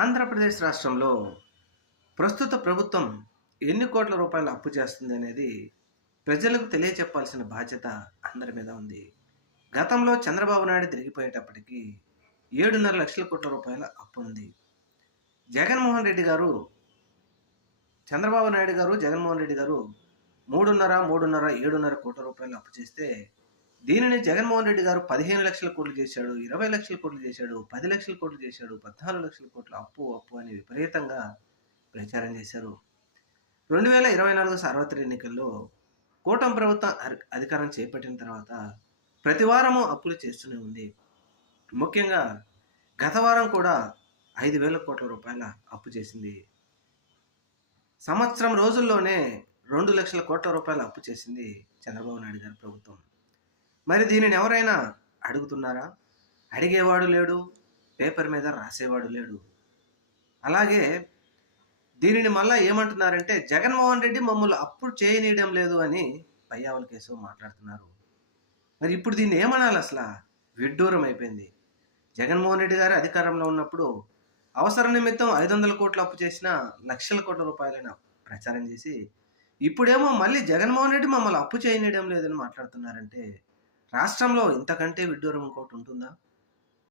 ఆంధ్రప్రదేశ్ రాష్ట్రంలో ప్రస్తుత ప్రభుత్వం ఎన్ని కోట్ల రూపాయలు అప్పు చేస్తుంది అనేది ప్రజలకు తెలియచెప్పాల్సిన బాధ్యత అందరి మీద ఉంది. గతంలో చంద్రబాబు నాయుడు తిరిగిపోయేటప్పటికి 7.5 లక్షల కోట్ల రూపాయల అప్పు ఉంది. జగన్మోహన్ రెడ్డి గారు చంద్రబాబు నాయుడు గారు జగన్మోహన్ రెడ్డి గారు 7.5 కోట్ల రూపాయలు అప్పు చేస్తే దీనిని జగన్మోహన్ రెడ్డి గారు 15 లక్షల కోట్లు చేశాడు, 20 లక్షల కోట్లు చేశాడు, 10 లక్షల కోట్లు చేశాడు, 14 లక్షల కోట్లు అప్పు అప్పు అని విపరీతంగా ప్రచారం చేశారు. 2024 సార్వత్రిక ఎన్నికల్లో కూటమి ప్రభుత్వం అధికారం చేపట్టిన తర్వాత ప్రతి వారము అప్పులు చేస్తూనే ఉంది. ముఖ్యంగా గత వారం కూడా 5,000 కోట్ల రూపాయల అప్పు చేసింది. సంవత్సరం రోజుల్లోనే 2 లక్షల కోట్ల రూపాయల అప్పు చేసింది చంద్రబాబు నాయుడు గారి ప్రభుత్వం. మరి దీనిని ఎవరైనా అడుగుతున్నారా? అడిగేవాడు లేడు, పేపర్ మీద రాసేవాడు లేడు. అలాగే దీనిని మళ్ళా ఏమంటున్నారంటే జగన్మోహన్ రెడ్డి మమ్మల్ని అప్పుడు చేయనీయడం లేదు అని పయ్యావుల కేశవ్ మాట్లాడుతున్నారు. మరి ఇప్పుడు దీన్ని ఏమనాలి? అసలు విడ్డూరం అయిపోయింది. జగన్మోహన్ రెడ్డి గారు అధికారంలో ఉన్నప్పుడు అవసర నిమిత్తం 500 కోట్లు అప్పు చేసిన లక్షల కోట్ల రూపాయలైన ప్రచారం చేసి ఇప్పుడేమో మళ్ళీ జగన్మోహన్ రెడ్డి మమ్మల్ని అప్పు చేయనీయడం లేదని మాట్లాడుతున్నారంటే రాష్ట్రంలో ఇంతకంటే విడ్డూరం ఇంకోటి ఉంటుందా?